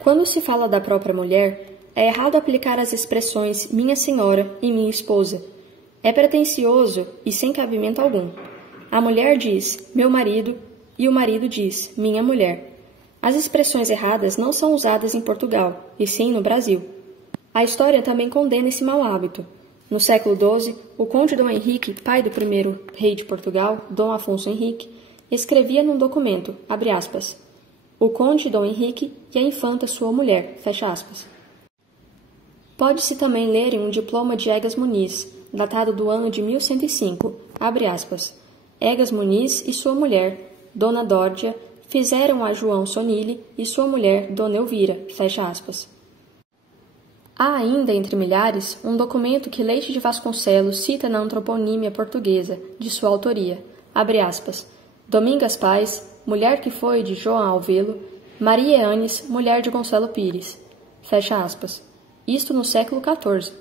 Quando se fala da própria mulher, é errado aplicar as expressões minha senhora e minha esposa. É pretensioso e sem cabimento algum. A mulher diz meu marido e o marido diz minha mulher. As expressões erradas não são usadas em Portugal, e sim no Brasil. A história também condena esse mau hábito. No século XII, o conde Dom Henrique, pai do primeiro rei de Portugal, Dom Afonso Henrique, escrevia num documento, abre aspas, o conde Dom Henrique e a infanta sua mulher, fecha aspas. Pode-se também ler em um diploma de Egas Muniz, datado do ano de 1105, abre aspas, Egas Muniz e sua mulher, Dona Dórdia, fizeram a João Sonille e sua mulher, Dona Elvira, fecha aspas. Há ainda, entre milhares, um documento que Leite de Vasconcelos cita na antroponímia portuguesa, de sua autoria, abre aspas, Domingas Paz, mulher que foi de João Alvelo, Maria Eanes, mulher de Gonçalo Pires, fecha aspas. Isto no século XIV.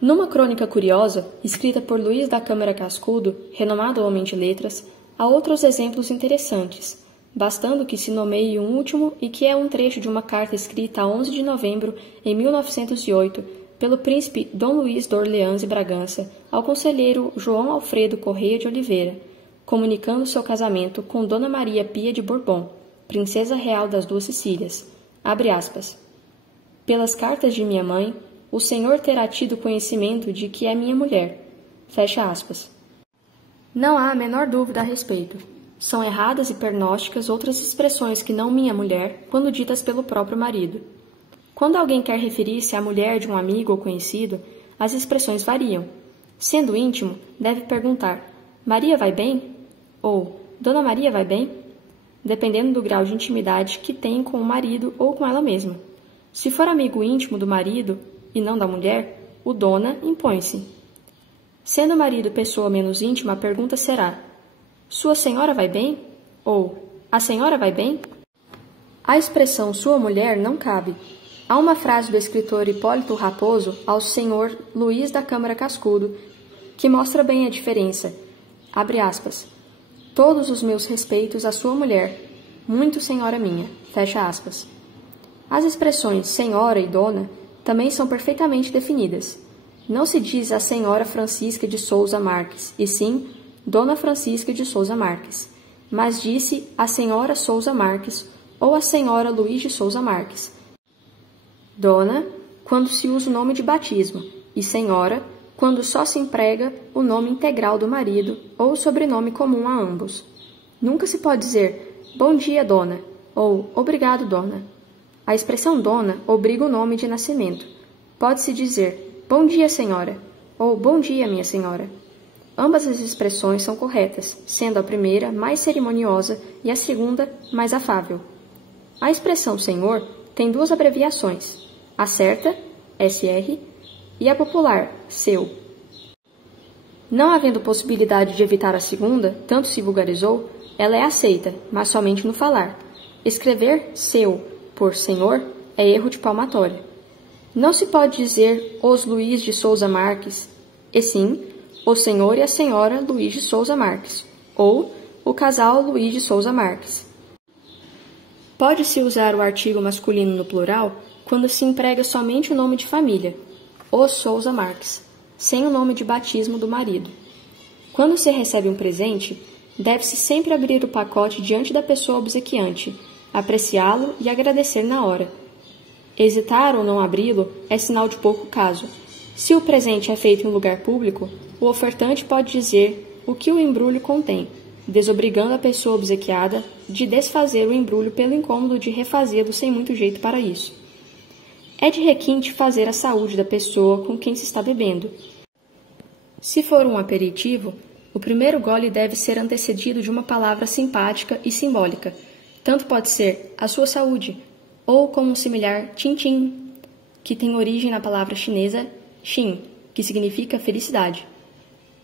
Numa crônica curiosa, escrita por Luís da Câmara Cascudo, renomado homem de letras, há outros exemplos interessantes, bastando que se nomeie um último e que é um trecho de uma carta escrita a 11 de novembro de 1908 pelo príncipe Dom Luís d'Orleans e Bragança ao conselheiro João Alfredo Correia de Oliveira, comunicando seu casamento com Dona Maria Pia de Bourbon, princesa real das Duas Sicílias. Abre aspas. Pelas cartas de minha mãe, o senhor terá tido conhecimento de que é minha mulher. Fecha aspas. Não há a menor dúvida a respeito. São erradas e pernósticas outras expressões que não minha mulher, quando ditas pelo próprio marido. Quando alguém quer referir-se à mulher de um amigo ou conhecido, as expressões variam. Sendo íntimo, deve perguntar, Maria vai bem? Ou, Dona Maria vai bem? Dependendo do grau de intimidade que tem com o marido ou com ela mesma. Se for amigo íntimo do marido e não da mulher, o dona impõe-se. Sendo o marido pessoa menos íntima, a pergunta será, sua senhora vai bem? Ou, a senhora vai bem? A expressão sua mulher não cabe. Há uma frase do escritor Hipólito Raposo ao senhor Luís da Câmara Cascudo que mostra bem a diferença. Abre aspas. Todos os meus respeitos à sua mulher, muito senhora minha, fecha aspas. As expressões senhora e dona também são perfeitamente definidas. Não se diz a senhora Francisca de Souza Marques, e sim Dona Francisca de Souza Marques, mas disse a senhora Souza Marques ou a senhora Luís de Souza Marques. Dona, quando se usa o nome de batismo, e senhora, quando só se emprega o nome integral do marido ou o sobrenome comum a ambos. Nunca se pode dizer bom dia, dona, ou obrigado, dona. A expressão dona obriga o nome de nascimento. Pode-se dizer bom dia, senhora, ou bom dia, minha senhora. Ambas as expressões são corretas, sendo a primeira mais cerimoniosa e a segunda mais afável. A expressão senhor tem duas abreviações, a certa, SR, e a popular, seu. Não havendo possibilidade de evitar a segunda, tanto se vulgarizou, ela é aceita, mas somente no falar. Escrever seu por senhor é erro de palmatória. Não se pode dizer os Luís de Souza Marques, e sim o senhor e a senhora Luís de Souza Marques, ou o casal Luís de Souza Marques. Pode-se usar o artigo masculino no plural quando se emprega somente o nome de família, os Souza Marques, sem o nome de batismo do marido. Quando se recebe um presente, deve-se sempre abrir o pacote diante da pessoa obsequiante, apreciá-lo e agradecer na hora. Hesitar ou não abri-lo é sinal de pouco caso. Se o presente é feito em um lugar público, o ofertante pode dizer o que o embrulho contém, desobrigando a pessoa obsequiada de desfazer o embrulho pelo incômodo de refazê-lo sem muito jeito para isso. É de requinte fazer a saúde da pessoa com quem se está bebendo. Se for um aperitivo, o primeiro gole deve ser antecedido de uma palavra simpática e simbólica. Tanto pode ser a sua saúde, ou como um similar tin-tin, que tem origem na palavra chinesa xin, que significa felicidade.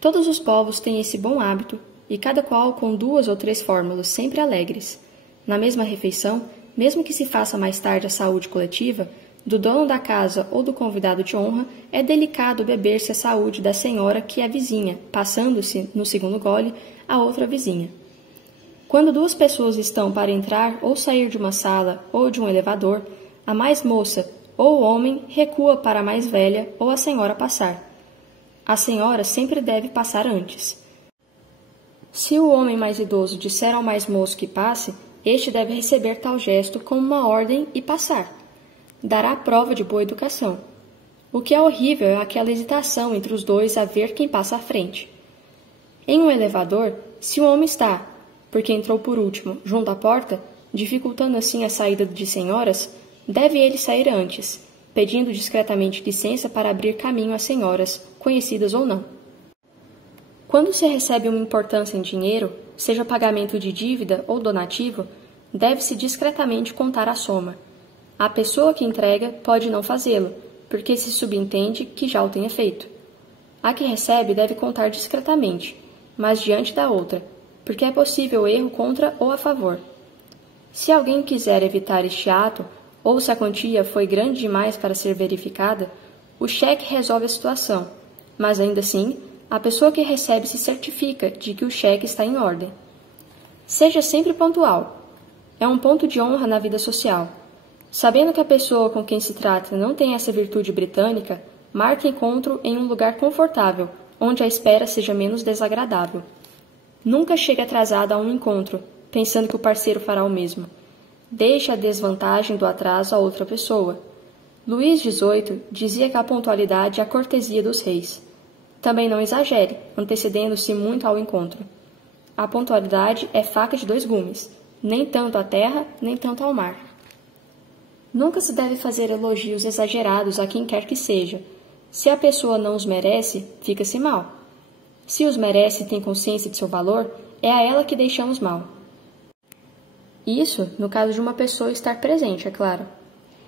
Todos os povos têm esse bom hábito, e cada qual com 2 ou 3 fórmulas sempre alegres. Na mesma refeição, mesmo que se faça mais tarde a saúde coletiva, do dono da casa ou do convidado de honra, é delicado beber-se a saúde da senhora que é vizinha, passando-se, no segundo gole, a outra vizinha. Quando duas pessoas estão para entrar ou sair de uma sala ou de um elevador, a mais moça ou o homem recua para a mais velha ou a senhora passar. A senhora sempre deve passar antes. Se o homem mais idoso disser ao mais moço que passe, este deve receber tal gesto como uma ordem e passar. Dará prova de boa educação. O que é horrível é aquela hesitação entre os dois a ver quem passa à frente. Em um elevador, se o homem está, porque entrou por último, junto à porta, dificultando assim a saída de senhoras, deve ele sair antes, pedindo discretamente licença para abrir caminho às senhoras, conhecidas ou não. Quando se recebe uma importância em dinheiro, seja pagamento de dívida ou donativo, deve-se discretamente contar a soma. A pessoa que entrega pode não fazê-lo, porque se subentende que já o tenha feito. A que recebe deve contar discretamente, mas diante da outra, porque é possível erro contra ou a favor. Se alguém quiser evitar este ato, ou se a quantia foi grande demais para ser verificada, o cheque resolve a situação, mas ainda assim, a pessoa que recebe se certifica de que o cheque está em ordem. Seja sempre pontual. É um ponto de honra na vida social. Sabendo que a pessoa com quem se trata não tem essa virtude britânica, marque encontro em um lugar confortável, onde a espera seja menos desagradável. Nunca chegue atrasado a um encontro, pensando que o parceiro fará o mesmo. Deixe a desvantagem do atraso a outra pessoa. Luís XVIII dizia que a pontualidade é a cortesia dos reis. Também não exagere, antecedendo-se muito ao encontro. A pontualidade é faca de dois gumes, nem tanto à terra, nem tanto ao mar. Nunca se deve fazer elogios exagerados a quem quer que seja. Se a pessoa não os merece, fica-se mal. Se os merece e tem consciência de seu valor, é a ela que deixamos mal. Isso, no caso de uma pessoa estar presente, é claro.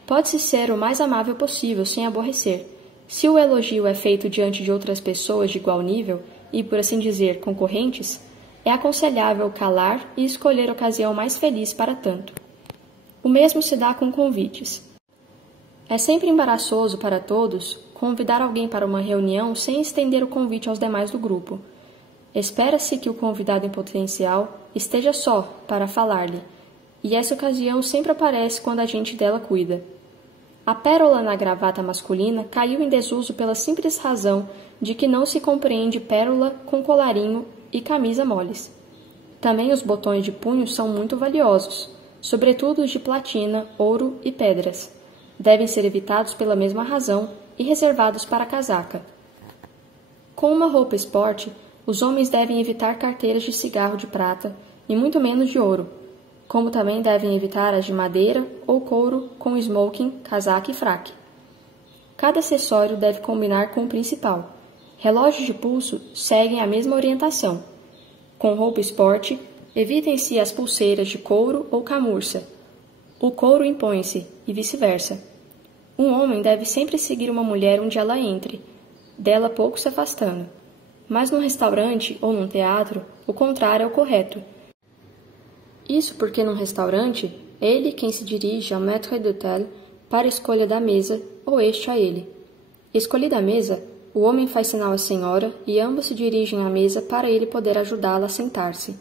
Pode-se ser o mais amável possível, sem aborrecer. Se o elogio é feito diante de outras pessoas de igual nível e, por assim dizer, concorrentes, é aconselhável calar e escolher a ocasião mais feliz para tanto. O mesmo se dá com convites. É sempre embaraçoso para todos convidar alguém para uma reunião sem estender o convite aos demais do grupo. Espera-se que o convidado em potencial esteja só para falar-lhe, e essa ocasião sempre aparece quando a gente dela cuida. A pérola na gravata masculina caiu em desuso pela simples razão de que não se compreende pérola com colarinho e camisa moles. Também os botões de punho são muito valiosos, sobretudo os de platina, ouro e pedras. Devem ser evitados pela mesma razão e reservados para a casaca. Com uma roupa esporte, os homens devem evitar carteiras de cigarro de prata e muito menos de ouro, como também devem evitar as de madeira ou couro com smoking, casaca e fraque. Cada acessório deve combinar com o principal. Relógios de pulso seguem a mesma orientação. Com roupa esporte, evitem-se as pulseiras de couro ou camurça. O couro impõe-se, e vice-versa. Um homem deve sempre seguir uma mulher onde ela entre, dela pouco se afastando. Mas num restaurante ou num teatro, o contrário é o correto. Isso porque num restaurante, ele quem se dirige ao maître d'hôtel para a escolha da mesa, ou este a ele. Escolhida a mesa, o homem faz sinal à senhora e ambos se dirigem à mesa para ele poder ajudá-la a sentar-se.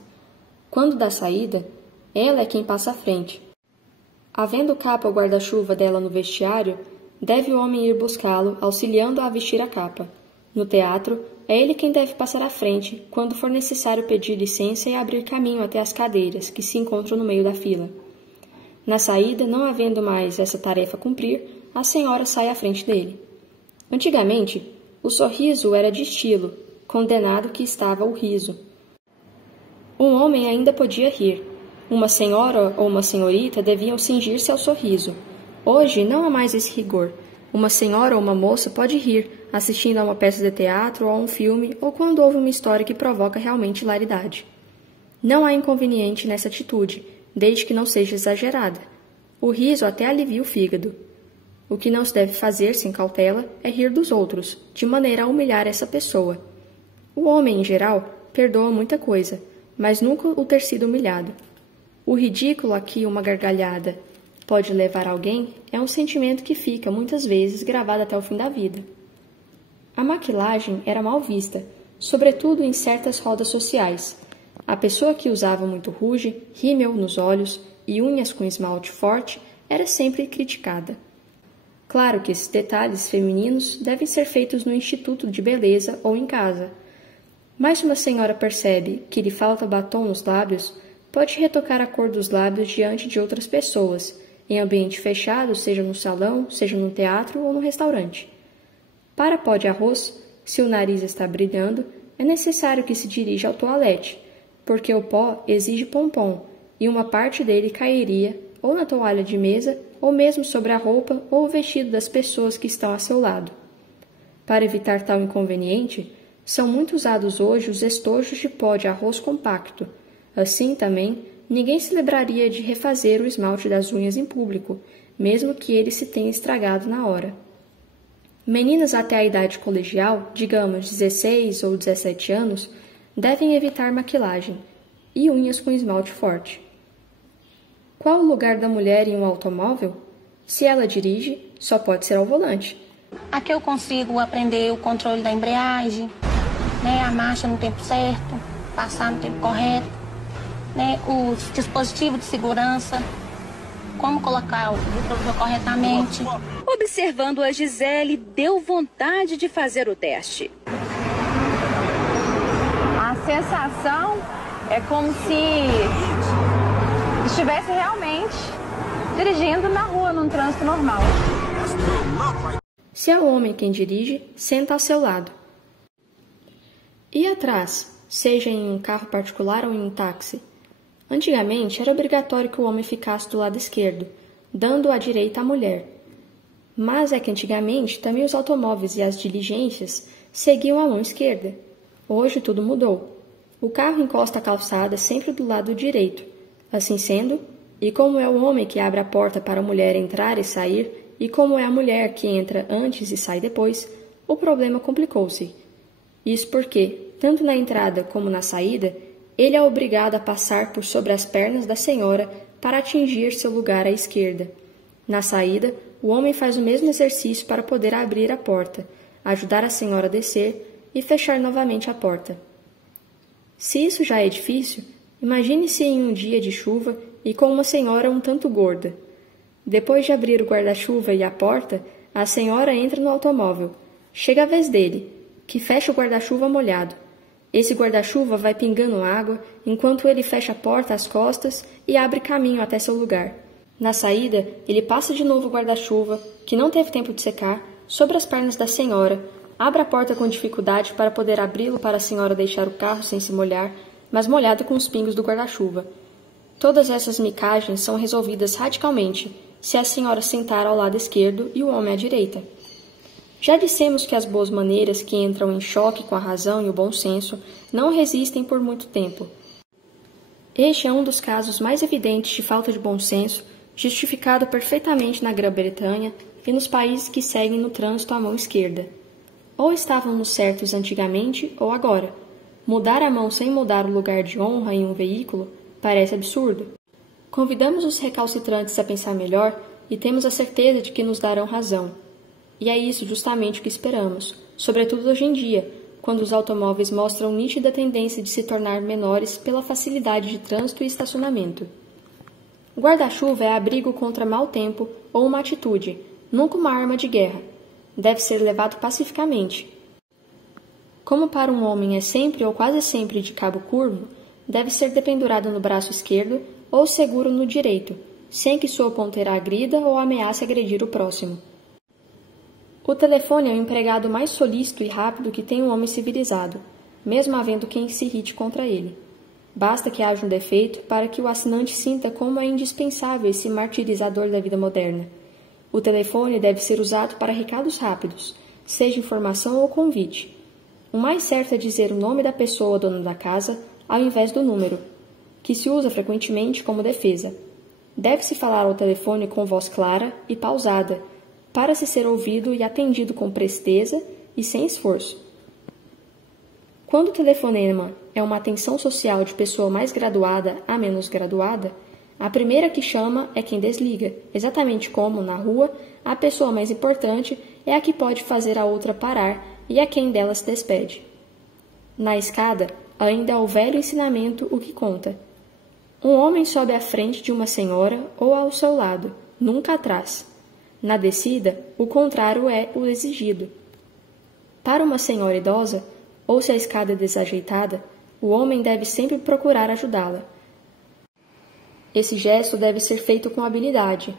Quando dá saída, ela é quem passa à frente. Havendo capa ou guarda-chuva dela no vestiário, deve o homem ir buscá-lo, auxiliando-a a vestir a capa. No teatro, é ele quem deve passar à frente, quando for necessário pedir licença e abrir caminho até as cadeiras, que se encontram no meio da fila. Na saída, não havendo mais essa tarefa a cumprir, a senhora sai à frente dele. Antigamente, o sorriso era de estilo, condenado que estava o riso. Um homem ainda podia rir. Uma senhora ou uma senhorita deviam cingir-se ao sorriso. Hoje não há mais esse rigor. Uma senhora ou uma moça pode rir, assistindo a uma peça de teatro ou a um filme, ou quando ouve uma história que provoca realmente hilaridade. Não há inconveniente nessa atitude, desde que não seja exagerada. O riso até alivia o fígado. O que não se deve fazer sem cautela é rir dos outros, de maneira a humilhar essa pessoa. O homem, em geral, perdoa muita coisa, mas nunca o ter sido humilhado. O ridículo a que uma gargalhada pode levar alguém é um sentimento que fica, muitas vezes, gravado até o fim da vida. A maquilagem era mal vista, sobretudo em certas rodas sociais. A pessoa que usava muito ruge, rímel nos olhos e unhas com esmalte forte era sempre criticada. Claro que esses detalhes femininos devem ser feitos no instituto de beleza ou em casa. Mas se uma senhora percebe que lhe falta batom nos lábios, pode retocar a cor dos lábios diante de outras pessoas, em ambiente fechado, seja no salão, seja no teatro ou no restaurante. Para pó de arroz, se o nariz está brilhando, é necessário que se dirija ao toalete, porque o pó exige pompom, e uma parte dele cairia ou na toalha de mesa, ou mesmo sobre a roupa ou o vestido das pessoas que estão a seu lado. Para evitar tal inconveniente, são muito usados hoje os estojos de pó de arroz compacto. Assim, também, ninguém se lembraria de refazer o esmalte das unhas em público, mesmo que ele se tenha estragado na hora. Meninas até a idade colegial, digamos 16 ou 17 anos, devem evitar maquilagem e unhas com esmalte forte. Qual o lugar da mulher em um automóvel? Se ela dirige, só pode ser ao volante. Aqui eu consigo aprender o controle da embreagem, a marcha no tempo certo, passar no tempo correto, os dispositivos de segurança, como colocar o produtor corretamente. Observando a Gisele, deu vontade de fazer o teste. A sensação é como se estivesse realmente dirigindo na rua, num trânsito normal. Se é o homem quem dirige, senta ao seu lado. E atrás, seja em um carro particular ou em um táxi? Antigamente, era obrigatório que o homem ficasse do lado esquerdo, dando à direita à mulher. Mas é que antigamente também os automóveis e as diligências seguiam a mão esquerda. Hoje tudo mudou. O carro encosta a calçada sempre do lado direito. Assim sendo, e como é o homem que abre a porta para a mulher entrar e sair, e como é a mulher que entra antes e sai depois, o problema complicou-se. Isso porque, tanto na entrada como na saída, ele é obrigado a passar por sobre as pernas da senhora para atingir seu lugar à esquerda. Na saída, o homem faz o mesmo exercício para poder abrir a porta, ajudar a senhora a descer e fechar novamente a porta. Se isso já é difícil, imagine-se em um dia de chuva e com uma senhora um tanto gorda. Depois de abrir o guarda-chuva e a porta, a senhora entra no automóvel. Chega a vez dele, que fecha o guarda-chuva molhado. Esse guarda-chuva vai pingando água, enquanto ele fecha a porta às costas e abre caminho até seu lugar. Na saída, ele passa de novo o guarda-chuva, que não teve tempo de secar, sobre as pernas da senhora, abre a porta com dificuldade para poder abri-lo para a senhora deixar o carro sem se molhar, mas molhado com os pingos do guarda-chuva. Todas essas micagens são resolvidas radicalmente, se a senhora sentar ao lado esquerdo e o homem à direita. Já dissemos que as boas maneiras que entram em choque com a razão e o bom senso não resistem por muito tempo. Este é um dos casos mais evidentes de falta de bom senso, justificado perfeitamente na Grã-Bretanha e nos países que seguem no trânsito à mão esquerda. Ou estávamos certos antigamente ou agora. Mudar a mão sem mudar o lugar de honra em um veículo parece absurdo. Convidamos os recalcitrantes a pensar melhor e temos a certeza de que nos darão razão. E é isso justamente o que esperamos, sobretudo hoje em dia, quando os automóveis mostram nítida tendência de se tornar menores pela facilidade de trânsito e estacionamento. O guarda-chuva é abrigo contra mau tempo ou uma atitude, nunca uma arma de guerra. Deve ser levado pacificamente. Como para um homem é sempre ou quase sempre de cabo curvo, deve ser dependurado no braço esquerdo ou seguro no direito, sem que sua ponteira agrida ou ameace agredir o próximo. O telefone é o empregado mais solícito e rápido que tem um homem civilizado, mesmo havendo quem se irrite contra ele. Basta que haja um defeito para que o assinante sinta como é indispensável esse martirizador da vida moderna. O telefone deve ser usado para recados rápidos, seja informação ou convite. O mais certo é dizer o nome da pessoa dona da casa ao invés do número, que se usa frequentemente como defesa. Deve-se falar ao telefone com voz clara e pausada, para se ser ouvido e atendido com presteza e sem esforço. Quando o telefonema é uma atenção social de pessoa mais graduada a menos graduada, a primeira que chama é quem desliga, exatamente como, na rua, a pessoa mais importante é a que pode fazer a outra parar e a quem dela se despede. Na escada, ainda é o velho ensinamento o que conta. Um homem sobe à frente de uma senhora ou ao seu lado, nunca atrás. Na descida, o contrário é o exigido. Para uma senhora idosa, ou se a escada é desajeitada, o homem deve sempre procurar ajudá-la. Esse gesto deve ser feito com habilidade,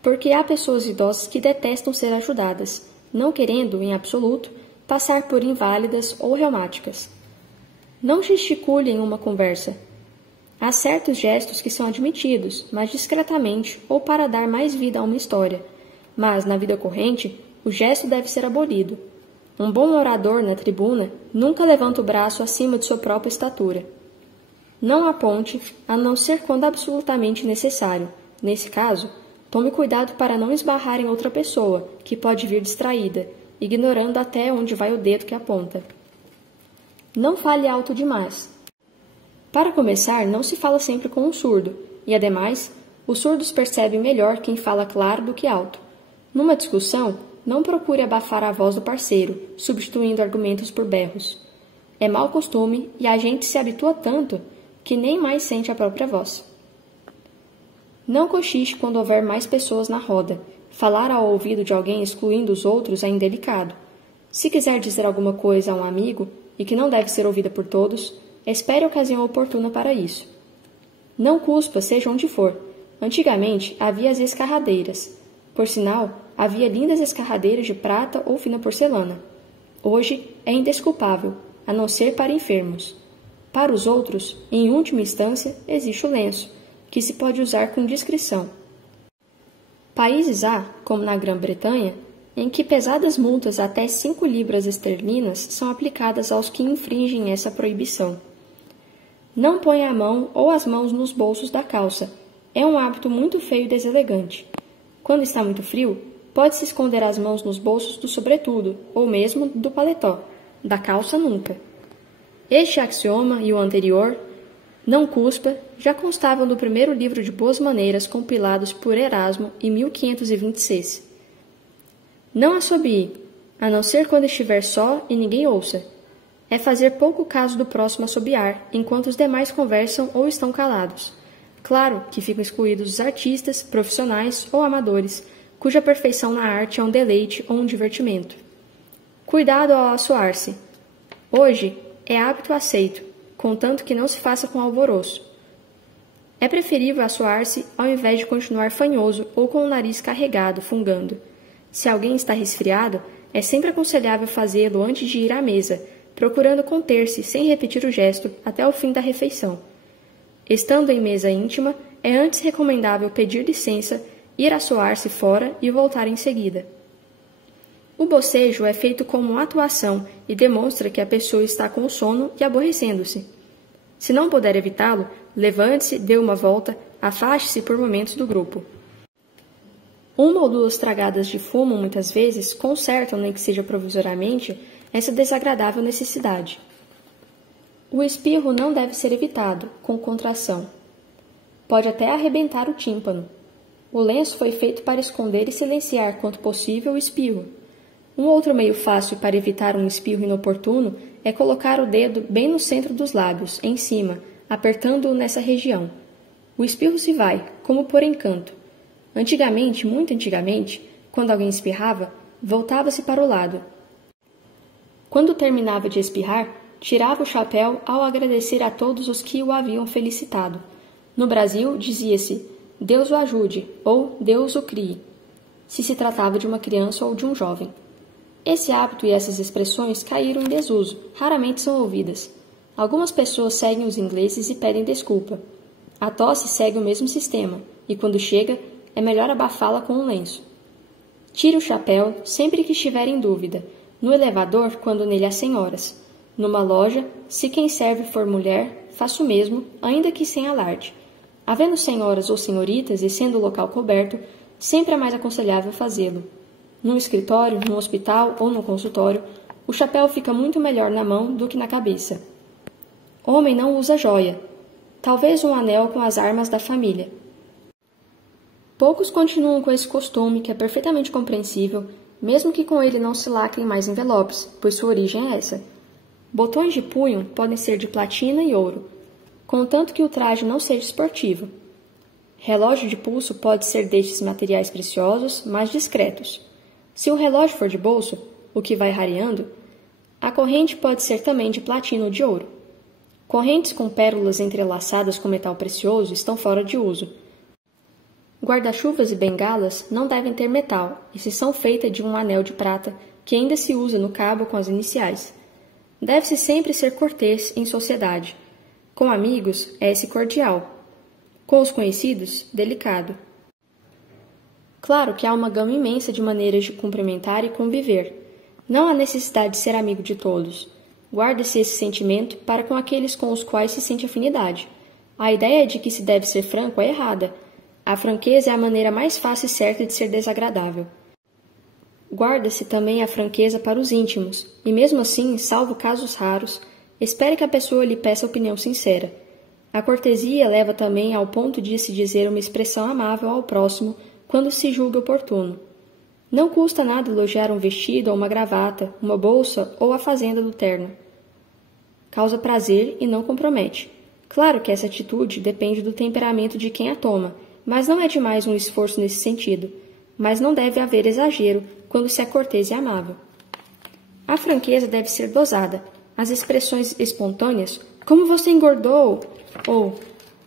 porque há pessoas idosas que detestam ser ajudadas, não querendo, em absoluto, passar por inválidas ou reumáticas. Não gesticule em uma conversa. Há certos gestos que são admitidos, mas discretamente ou para dar mais vida a uma história. Mas, na vida corrente, o gesto deve ser abolido. Um bom orador na tribuna nunca levanta o braço acima de sua própria estatura. Não aponte, a não ser quando absolutamente necessário. Nesse caso, tome cuidado para não esbarrar em outra pessoa, que pode vir distraída, ignorando até onde vai o dedo que aponta. Não fale alto demais. Para começar, não se fala sempre com um surdo, e, ademais, os surdos percebem melhor quem fala claro do que alto. Numa discussão, não procure abafar a voz do parceiro, substituindo argumentos por berros. É mau costume e a gente se habitua tanto que nem mais sente a própria voz. Não cochiche quando houver mais pessoas na roda. Falar ao ouvido de alguém excluindo os outros é indelicado. Se quiser dizer alguma coisa a um amigo, e que não deve ser ouvida por todos, espere a ocasião oportuna para isso. Não cuspa, seja onde for. Antigamente havia as escarradeiras. Por sinal, havia lindas escarradeiras de prata ou fina porcelana. Hoje é indesculpável, a não ser para enfermos. Para os outros, em última instância, existe o lenço, que se pode usar com discrição. Países há, como na Grã-Bretanha, em que pesadas multas até 5 libras esterlinas são aplicadas aos que infringem essa proibição. Não ponha a mão ou as mãos nos bolsos da calça. É um hábito muito feio e deselegante. Quando está muito frio, pode-se esconder as mãos nos bolsos do sobretudo, ou mesmo do paletó. Da calça, nunca. Este axioma e o anterior, não cuspa, já constavam do primeiro livro de boas maneiras compilados por Erasmo em 1526. Não assobie, a não ser quando estiver só e ninguém ouça. É fazer pouco caso do próximo assobiar, enquanto os demais conversam ou estão calados. Claro que ficam excluídos os artistas, profissionais ou amadores, cuja perfeição na arte é um deleite ou um divertimento. Cuidado ao assoar-se. Hoje é hábito aceito, contanto que não se faça com alvoroço. É preferível assoar-se ao invés de continuar fanhoso ou com o nariz carregado, fungando. Se alguém está resfriado, é sempre aconselhável fazê-lo antes de ir à mesa, procurando conter-se sem repetir o gesto até o fim da refeição. Estando em mesa íntima, é antes recomendável pedir licença, ir assoar-se fora e voltar em seguida. O bocejo é feito como uma atuação e demonstra que a pessoa está com sono e aborrecendo-se. Se não puder evitá-lo, levante-se, dê uma volta, afaste-se por momentos do grupo. 1 ou 2 tragadas de fumo, muitas vezes, consertam, nem que seja provisoriamente, essa desagradável necessidade. O espirro não deve ser evitado, com contração. Pode até arrebentar o tímpano. O lenço foi feito para esconder e silenciar, quanto possível, o espirro. Um outro meio fácil para evitar um espirro inoportuno é colocar o dedo bem no centro dos lábios, em cima, apertando-o nessa região. O espirro se vai, como por encanto. Antigamente, muito antigamente, quando alguém espirrava, voltava-se para o lado. Quando terminava de espirrar, tirava o chapéu ao agradecer a todos os que o haviam felicitado. No Brasil, dizia-se, Deus o ajude, ou Deus o crie, se tratava de uma criança ou de um jovem. Esse hábito e essas expressões caíram em desuso, raramente são ouvidas. Algumas pessoas seguem os ingleses e pedem desculpa. A tosse segue o mesmo sistema, e quando chega, é melhor abafá-la com um lenço. Tire o chapéu sempre que estiver em dúvida, no elevador quando nele há senhoras. Numa loja, se quem serve for mulher, faça o mesmo, ainda que sem alarde. Havendo senhoras ou senhoritas e sendo o local coberto, sempre é mais aconselhável fazê-lo. Num escritório, num hospital ou num consultório, o chapéu fica muito melhor na mão do que na cabeça. Homem não usa joia. Talvez um anel com as armas da família. Poucos continuam com esse costume, que é perfeitamente compreensível, mesmo que com ele não se lacrem mais envelopes, pois sua origem é essa. Botões de punho podem ser de platina e ouro, contanto que o traje não seja esportivo. Relógio de pulso pode ser destes materiais preciosos, mas discretos. Se o relógio for de bolso, o que vai rareando, a corrente pode ser também de platina ou de ouro. Correntes com pérolas entrelaçadas com metal precioso estão fora de uso. Guarda-chuvas e bengalas não devem ter metal, e se são feitas de um anel de prata que ainda se usa no cabo com as iniciais. Deve-se sempre ser cortês em sociedade. Com amigos, é-se cordial. Com os conhecidos, delicado. Claro que há uma gama imensa de maneiras de cumprimentar e conviver. Não há necessidade de ser amigo de todos. Guarde-se esse sentimento para com aqueles com os quais se sente afinidade. A ideia de que se deve ser franco é errada. A franqueza é a maneira mais fácil e certa de ser desagradável. Guarda-se também a franqueza para os íntimos, e mesmo assim, salvo casos raros, espere que a pessoa lhe peça opinião sincera. A cortesia leva também ao ponto de se dizer uma expressão amável ao próximo quando se julga oportuno. Não custa nada elogiar um vestido ou uma gravata, uma bolsa ou a fazenda do terno. Causa prazer e não compromete. Claro que essa atitude depende do temperamento de quem a toma, mas não é demais um esforço nesse sentido. Mas não deve haver exagero quando se é cortês e amável. A franqueza deve ser dosada. As expressões espontâneas, como você engordou, ou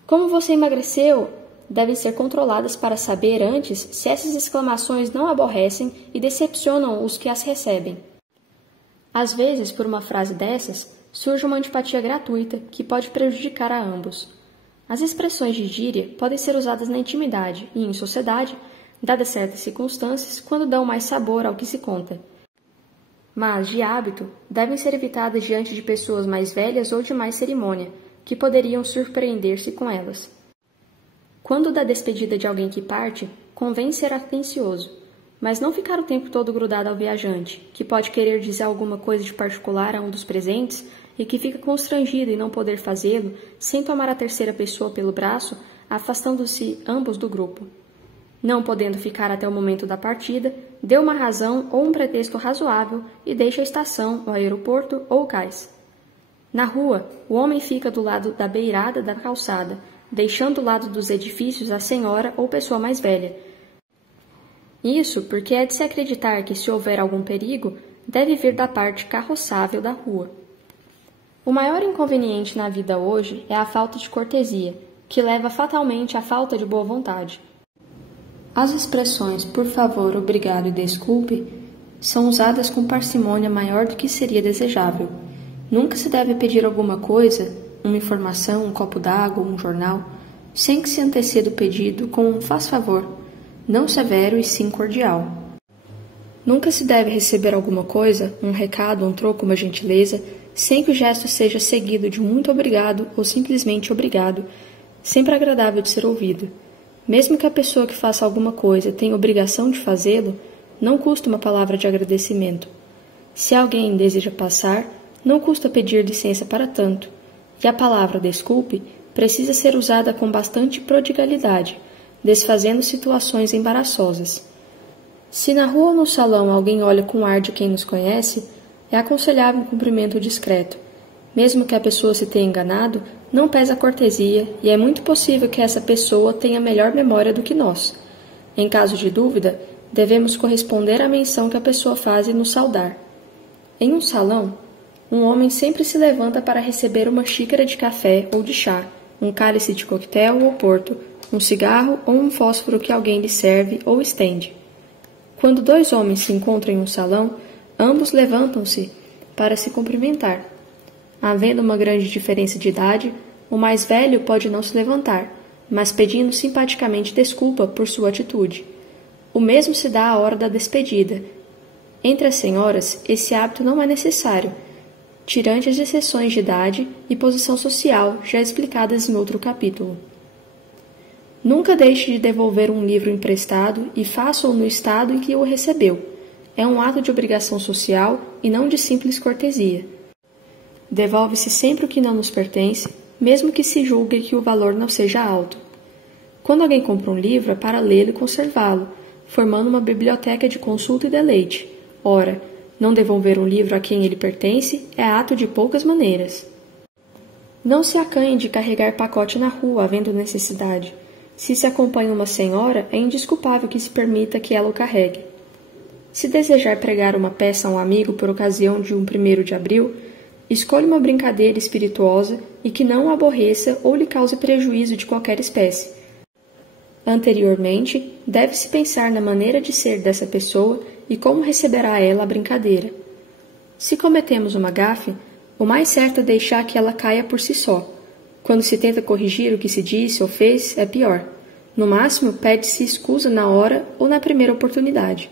como você emagreceu, devem ser controladas para saber antes se essas exclamações não aborrecem e decepcionam os que as recebem. Às vezes, por uma frase dessas, surge uma antipatia gratuita que pode prejudicar a ambos. As expressões de gíria podem ser usadas na intimidade e, em sociedade, dadas certas circunstâncias, quando dão mais sabor ao que se conta. Mas, de hábito, devem ser evitadas diante de pessoas mais velhas ou de mais cerimônia, que poderiam surpreender-se com elas. Quando da despedida de alguém que parte, convém ser atencioso, mas não ficar o tempo todo grudado ao viajante, que pode querer dizer alguma coisa de particular a um dos presentes e que fica constrangido em não poder fazê-lo, sem tomar a terceira pessoa pelo braço, afastando-se ambos do grupo. Não podendo ficar até o momento da partida, dê uma razão ou um pretexto razoável e deixe a estação, o aeroporto ou o cais. Na rua, o homem fica do lado da beirada da calçada, deixando do lado dos edifícios a senhora ou pessoa mais velha. Isso porque é de se acreditar que, se houver algum perigo, deve vir da parte carroçável da rua. O maior inconveniente na vida hoje é a falta de cortesia, que leva fatalmente à falta de boa vontade. As expressões por favor, obrigado e desculpe são usadas com parcimônia maior do que seria desejável. Nunca se deve pedir alguma coisa, uma informação, um copo d'água, um jornal, sem que se anteceda o pedido com um faz favor, não severo e sim cordial. Nunca se deve receber alguma coisa, um recado, um troco, uma gentileza, sem que o gesto seja seguido de um muito obrigado ou simplesmente obrigado, sempre agradável de ser ouvido. Mesmo que a pessoa que faça alguma coisa tenha obrigação de fazê-lo, não custa uma palavra de agradecimento. Se alguém deseja passar, não custa pedir licença para tanto, e a palavra desculpe precisa ser usada com bastante prodigalidade, desfazendo situações embaraçosas. Se na rua ou no salão alguém olha com ar de quem nos conhece, é aconselhável um cumprimento discreto. Mesmo que a pessoa se tenha enganado, não pesa a cortesia e é muito possível que essa pessoa tenha melhor memória do que nós. Em caso de dúvida, devemos corresponder à menção que a pessoa faz e nos saudar. Em um salão, um homem sempre se levanta para receber uma xícara de café ou de chá, um cálice de coquetel ou porto, um cigarro ou um fósforo que alguém lhe serve ou estende. Quando dois homens se encontram em um salão, ambos levantam-se para se cumprimentar. Havendo uma grande diferença de idade, o mais velho pode não se levantar, mas pedindo simpaticamente desculpa por sua atitude. O mesmo se dá à hora da despedida. Entre as senhoras, esse hábito não é necessário, tirante as exceções de idade e posição social já explicadas em outro capítulo. Nunca deixe de devolver um livro emprestado e faça-o no estado em que o recebeu. É um ato de obrigação social e não de simples cortesia. Devolve-se sempre o que não nos pertence, mesmo que se julgue que o valor não seja alto. Quando alguém compra um livro, é para lê-lo e conservá-lo, formando uma biblioteca de consulta e deleite. Ora, Não devolver um livro a quem ele pertence é ato de poucas maneiras. Não se acanhe de carregar pacote na rua, havendo necessidade. Se se acompanha uma senhora, é indesculpável que se permita que ela o carregue. Se desejar pregar uma peça a um amigo por ocasião de um 1º de abril, escolha uma brincadeira espirituosa e que não o aborreça ou lhe cause prejuízo de qualquer espécie. Anteriormente, deve-se pensar na maneira de ser dessa pessoa e como receberá ela a brincadeira. Se cometemos uma gafe, o mais certo é deixar que ela caia por si só. Quando se tenta corrigir o que se disse ou fez, é pior. No máximo, pede-se escusa na hora ou na primeira oportunidade.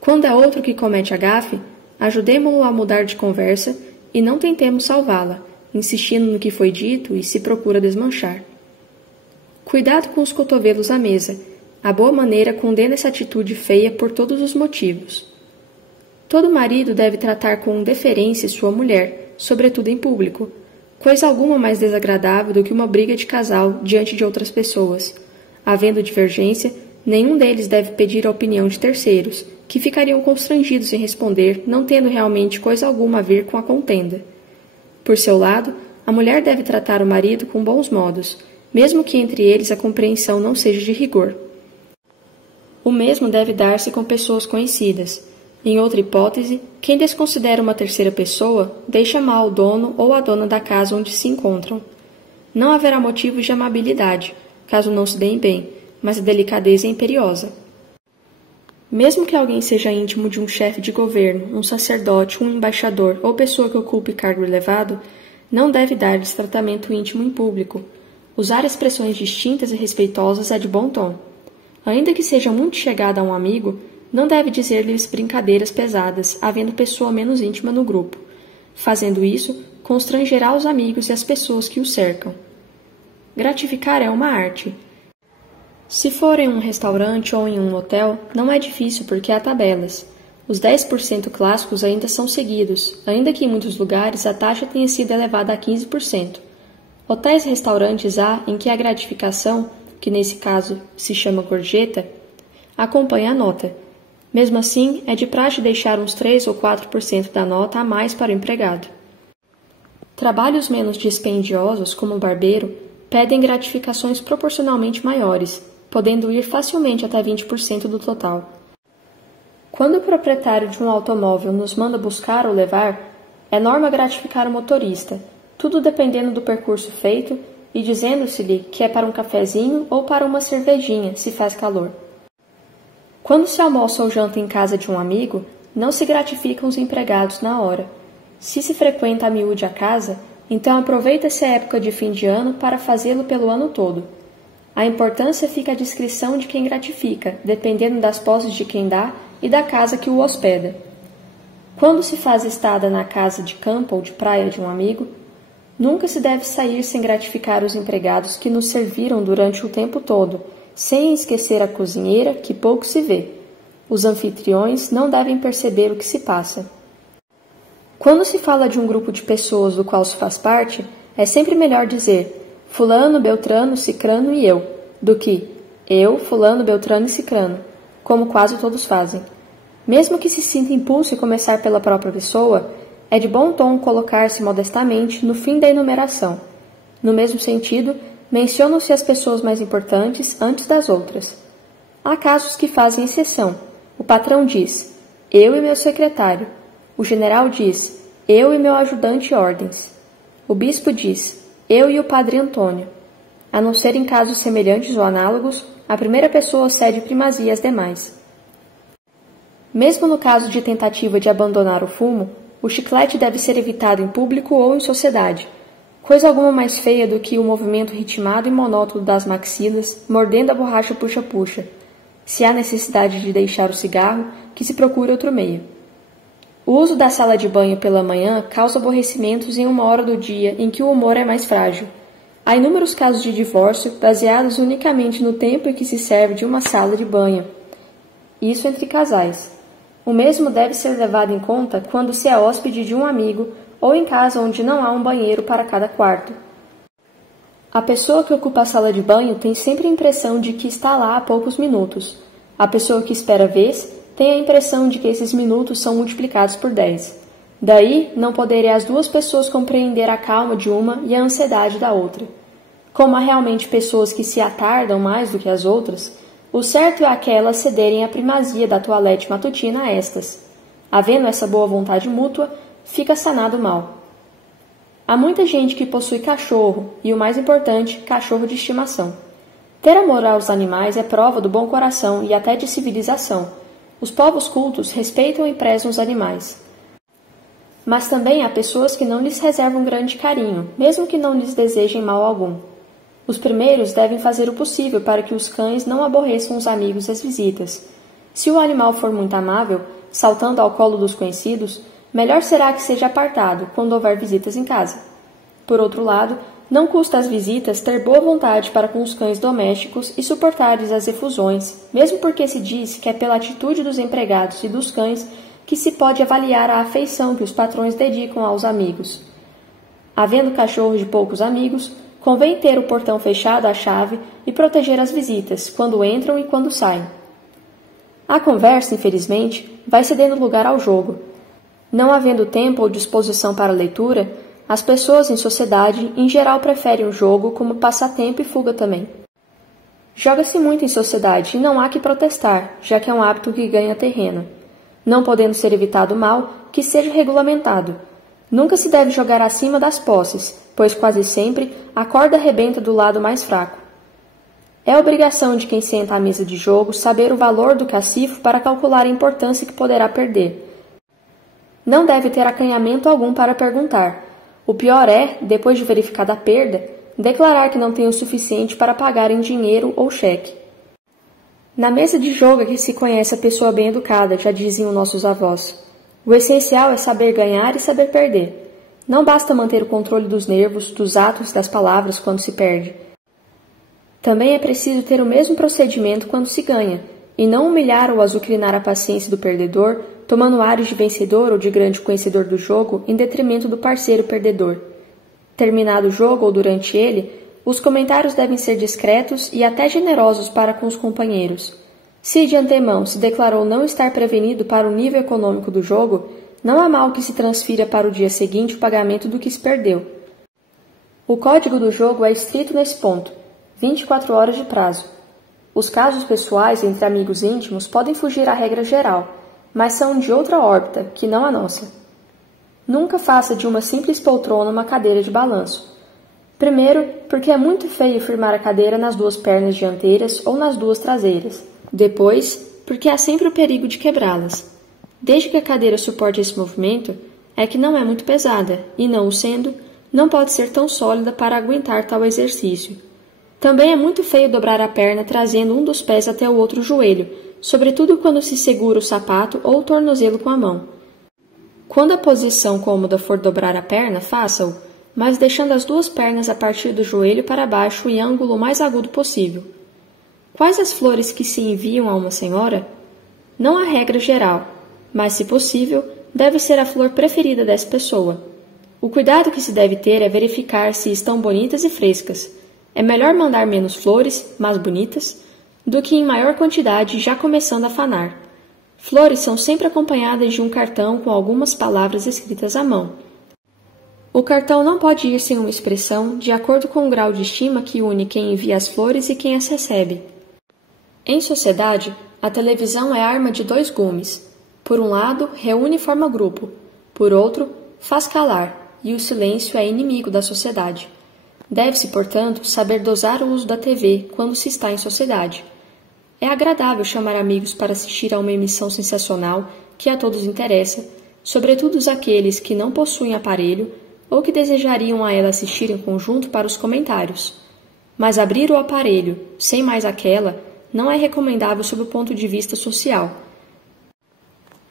Quando é outro que comete a gafe, ajudemo-lo a mudar de conversa e não tentemos salvá-la, insistindo no que foi dito e se procura desmanchar. Cuidado com os cotovelos à mesa. A boa maneira condena essa atitude feia por todos os motivos. Todo marido deve tratar com deferência sua mulher, sobretudo em público, coisa alguma mais desagradável do que uma briga de casal diante de outras pessoas. Havendo divergência, nenhum deles deve pedir a opinião de terceiros, que ficariam constrangidos em responder, não tendo realmente coisa alguma a ver com a contenda. Por seu lado, a mulher deve tratar o marido com bons modos, mesmo que entre eles a compreensão não seja de rigor. O mesmo deve dar-se com pessoas conhecidas. Em outra hipótese, quem desconsidera uma terceira pessoa, deixa mal o dono ou a dona da casa onde se encontram. Não haverá motivos de amabilidade, caso não se deem bem, mas a delicadeza é imperiosa. Mesmo que alguém seja íntimo de um chefe de governo, um sacerdote, um embaixador ou pessoa que ocupe cargo elevado, não deve dar-lhes tratamento íntimo em público. Usar expressões distintas e respeitosas é de bom tom. Ainda que seja muito chegada a um amigo, não deve dizer-lhes brincadeiras pesadas, havendo pessoa menos íntima no grupo. Fazendo isso, constrangerá os amigos e as pessoas que o cercam. Gratificar é uma arte. Se for em um restaurante ou em um hotel, não é difícil porque há tabelas. Os 10% clássicos ainda são seguidos, ainda que em muitos lugares a taxa tenha sido elevada a 15%. Hotéis e restaurantes há em que a gratificação, que nesse caso se chama gorjeta, acompanha a nota. Mesmo assim, é de praxe deixar uns 3 ou 4% da nota a mais para o empregado. Trabalhos menos dispendiosos, como o barbeiro, pedem gratificações proporcionalmente maiores, podendo ir facilmente até 20% do total. Quando o proprietário de um automóvel nos manda buscar ou levar, é norma gratificar o motorista, tudo dependendo do percurso feito e dizendo-se-lhe que é para um cafezinho ou para uma cervejinha, se faz calor. Quando se almoça ou janta em casa de um amigo, não se gratificam os empregados na hora. Se se frequenta a miúde a casa, então aproveita-se a época de fim de ano para fazê-lo pelo ano todo. A importância fica à discrição de quem gratifica, dependendo das posses de quem dá e da casa que o hospeda. Quando se faz estada na casa de campo ou de praia de um amigo, nunca se deve sair sem gratificar os empregados que nos serviram durante o tempo todo, sem esquecer a cozinheira, que pouco se vê. Os anfitriões não devem perceber o que se passa. Quando se fala de um grupo de pessoas do qual se faz parte, é sempre melhor dizer fulano, beltrano, cicrano e eu, do que eu, fulano, beltrano e cicrano, como quase todos fazem. Mesmo que se sinta impulso em começar pela própria pessoa, é de bom tom colocar-se modestamente no fim da enumeração. No mesmo sentido, mencionam-se as pessoas mais importantes antes das outras. Há casos que fazem exceção. O patrão diz, eu e meu secretário. O general diz, eu e meu ajudante ordens. O bispo diz, eu e o padre Antônio. A não ser em casos semelhantes ou análogos, a primeira pessoa cede primazia às demais. Mesmo no caso de tentativa de abandonar o fumo, o chiclete deve ser evitado em público ou em sociedade. Coisa alguma mais feia do que o movimento ritmado e monótono das maxilas, mordendo a borracha puxa-puxa. Se há necessidade de deixar o cigarro, que se procure outro meio. O uso da sala de banho pela manhã causa aborrecimentos em uma hora do dia em que o humor é mais frágil. Há inúmeros casos de divórcio baseados unicamente no tempo em que se serve de uma sala de banho. Isso entre casais. O mesmo deve ser levado em conta quando se é hóspede de um amigo ou em casa onde não há um banheiro para cada quarto. A pessoa que ocupa a sala de banho tem sempre a impressão de que está lá há poucos minutos. A pessoa que espera vez tem a impressão de que esses minutos são multiplicados por 10. Daí, não poderem as duas pessoas compreender a calma de uma e a ansiedade da outra. Como há realmente pessoas que se atardam mais do que as outras, o certo é aquelas cederem a primazia da toalete matutina a estas. Havendo essa boa vontade mútua, fica sanado o mal. Há muita gente que possui cachorro e, o mais importante, cachorro de estimação. Ter amor aos animais é prova do bom coração e até de civilização. Os povos cultos respeitam e prezam os animais. Mas também há pessoas que não lhes reservam grande carinho, mesmo que não lhes desejem mal algum. Os primeiros devem fazer o possível para que os cães não aborreçam os amigos e as visitas. Se o animal for muito amável, saltando ao colo dos conhecidos, melhor será que seja apartado quando houver visitas em casa. Por outro lado, não custa às visitas ter boa vontade para com os cães domésticos e suportar-lhes as efusões, mesmo porque se diz que é pela atitude dos empregados e dos cães que se pode avaliar a afeição que os patrões dedicam aos amigos. Havendo cachorros de poucos amigos, convém ter o portão fechado à chave e proteger as visitas, quando entram e quando saem. A conversa, infelizmente, vai cedendo lugar ao jogo. Não havendo tempo ou disposição para a leitura, as pessoas em sociedade, em geral, preferem o jogo como passatempo e fuga também. Joga-se muito em sociedade e não há que protestar, já que é um hábito que ganha terreno. Não podendo ser evitado o mal, que seja regulamentado. Nunca se deve jogar acima das posses, pois quase sempre a corda arrebenta do lado mais fraco. É obrigação de quem senta à mesa de jogo saber o valor do cacifo para calcular a importância que poderá perder. Não deve ter acanhamento algum para perguntar. O pior é, depois de verificada a perda, declarar que não tem o suficiente para pagar em dinheiro ou cheque. Na mesa de jogo é que se conhece a pessoa bem educada, já diziam nossos avós. O essencial é saber ganhar e saber perder. Não basta manter o controle dos nervos, dos atos e das palavras quando se perde. Também é preciso ter o mesmo procedimento quando se ganha, e não humilhar ou azucrinar a paciência do perdedor, tomando ares de vencedor ou de grande conhecedor do jogo em detrimento do parceiro perdedor. Terminado o jogo ou durante ele, os comentários devem ser discretos e até generosos para com os companheiros. Se de antemão se declarou não estar prevenido para o nível econômico do jogo, não há mal que se transfira para o dia seguinte o pagamento do que se perdeu. O código do jogo é estrito nesse ponto, 24 horas de prazo. Os casos pessoais entre amigos íntimos podem fugir à regra geral, mas são de outra órbita, que não a nossa. Nunca faça de uma simples poltrona uma cadeira de balanço. Primeiro, porque é muito feio firmar a cadeira nas duas pernas dianteiras ou nas duas traseiras. Depois, porque há sempre o perigo de quebrá-las. Desde que a cadeira suporte esse movimento, é que não é muito pesada, e não o sendo, não pode ser tão sólida para aguentar tal exercício. Também é muito feio dobrar a perna trazendo um dos pés até o outro joelho, sobretudo quando se segura o sapato ou o tornozelo com a mão. Quando a posição cômoda for dobrar a perna, faça-o, mas deixando as duas pernas a partir do joelho para baixo em ângulo mais agudo possível. Quais as flores que se enviam a uma senhora? Não há regra geral, mas, se possível, deve ser a flor preferida dessa pessoa. O cuidado que se deve ter é verificar se estão bonitas e frescas. É melhor mandar menos flores, mas bonitas, do que em maior quantidade já começando a fanar. Flores são sempre acompanhadas de um cartão com algumas palavras escritas à mão. O cartão não pode ir sem uma expressão de acordo com o grau de estima que une quem envia as flores e quem as recebe. Em sociedade, a televisão é arma de dois gumes. Por um lado, reúne e forma grupo. Por outro, faz calar, e o silêncio é inimigo da sociedade. Deve-se, portanto, saber dosar o uso da TV quando se está em sociedade. É agradável chamar amigos para assistir a uma emissão sensacional que a todos interessa, sobretudo aqueles que não possuem aparelho ou que desejariam a ela assistir em conjunto para os comentários. Mas abrir o aparelho, sem mais aquela, não é recomendável sob o ponto de vista social.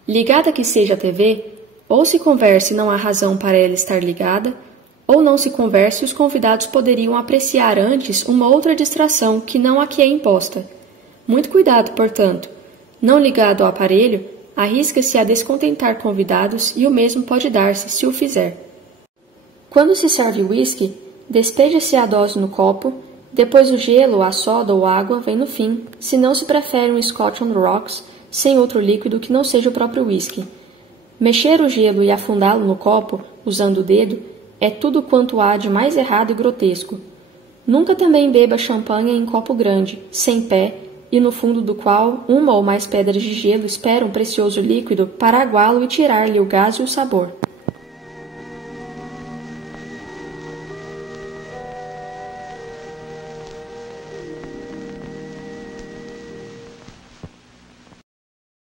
Ligada que seja a TV, ou se converse não há razão para ela estar ligada, ou não se converse e os convidados poderiam apreciar antes uma outra distração que não a que é imposta. Muito cuidado, portanto. Não ligado ao aparelho, arrisca-se a descontentar convidados e o mesmo pode dar-se se o fizer. Quando se serve uísque, despeja-se a dose no copo, depois o gelo, a soda ou água vem no fim, se não se prefere um Scotch on the Rocks, sem outro líquido que não seja o próprio uísque. Mexer o gelo e afundá-lo no copo, usando o dedo, é tudo quanto há de mais errado e grotesco. Nunca também beba champanhe em copo grande, sem pé, e no fundo do qual uma ou mais pedras de gelo esperam um precioso líquido para aguá-lo e tirar-lhe o gás e o sabor.